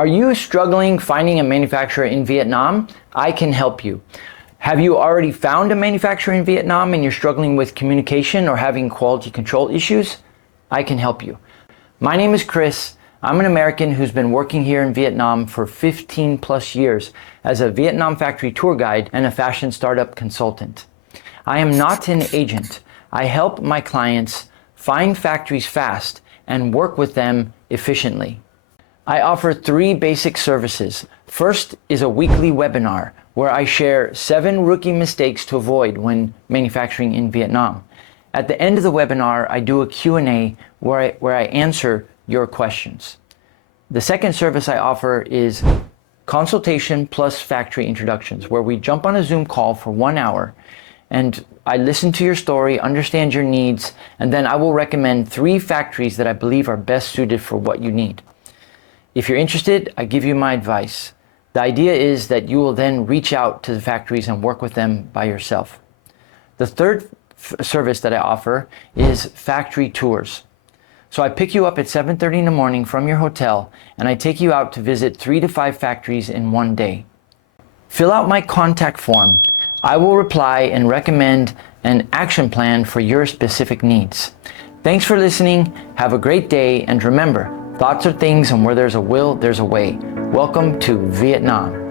Are you struggling finding a manufacturer in Vietnam? I can help you. Have you already found a manufacturer in Vietnam and you're struggling with communication or having quality control issues? I can help you. My name is Chris. I'm an American who's been working here in Vietnam for 15 plus years as a Vietnam factory tour guide and a fashion startup consultant. I am not an agent. I help my clients find factories fast and work with them efficiently. I offer 3 basic services. First is a weekly webinar where I share 7 rookie mistakes to avoid when manufacturing in Vietnam. At the end of the webinar, I do a Q&A where I answer your questions. The second service I offer is Consultation plus Factory Introductions, where we jump on a Zoom call for 1 hour and I listen to your story, understand your needs, and then I will recommend 3 factories that I believe are best suited for what you need. If you're interested, I give you my advice. The idea is that you will then reach out to the factories and work with them by yourself. The third service that I offer is factory tours. So I pick you up at 7:30 in the morning from your hotel and I take you out to visit 3 to 5 factories in 1 day. Fill out my contact form. I will reply and recommend an action plan for your specific needs. Thanks for listening. Have a great day, and remember, thoughts are things, and where there's a will, there's a way. Welcome to Vietnam.